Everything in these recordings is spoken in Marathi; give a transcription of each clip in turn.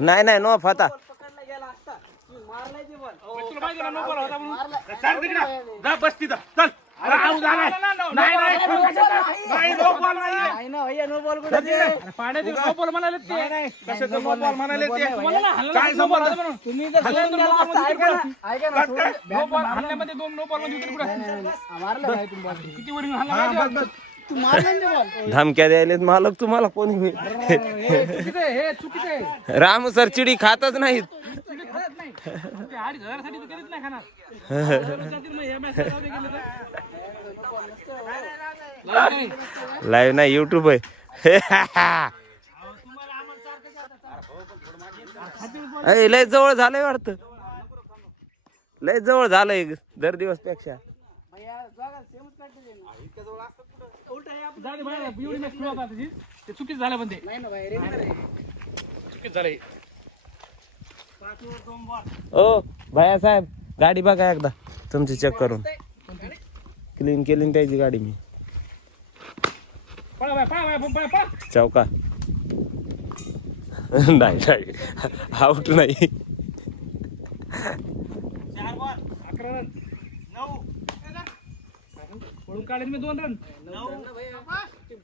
नाही नाही नो फाता धमक्या द्यायलेत मालक तुम्हाला कोणी राम सर चिडी खातच नाहीत लाईव्ह नाही युट्यूब आहे लय जवळ झालंय वाटतं लय जवळ झालंय दर दिवस पेक्षा चुकीच झालं पण ते चुकीच झालंय ओ भैया साहेब गाडी बघा एकदा तुमची चेक करून क्लीन केली त्याची गाडी मी चौका नाही नाही आउट नाही पळून काढेल मी 2 रन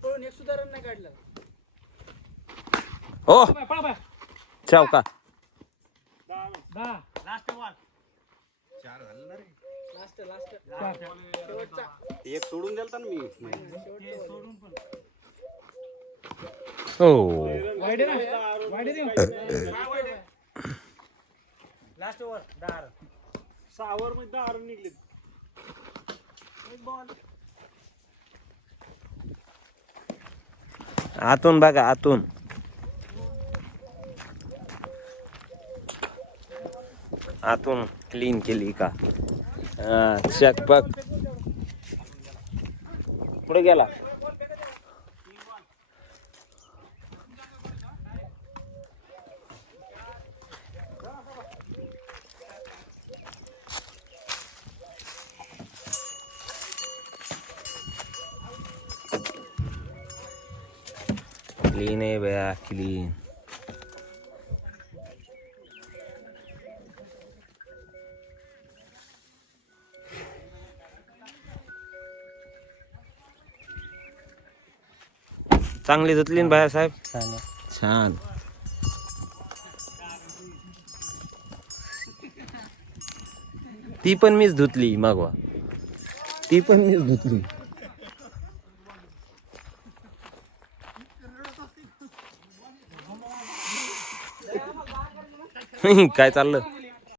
पळून एक सुद्धा रन नाही काढलं ओ चौका एक सोडून द्याल ना मी हो लास्ट ओव्हर 10 रन 6 ओव्हर मध्ये 10 रन निघले आतून बघा आतून आतून क्लीन केली का चेक बघ पुढे गेला क्लीन आहे भैया क्लीन चांगली धुतली ना भैया साहेब छान ती पण मीच धुतली मागवा ती पण मीच धुतली काय चाललं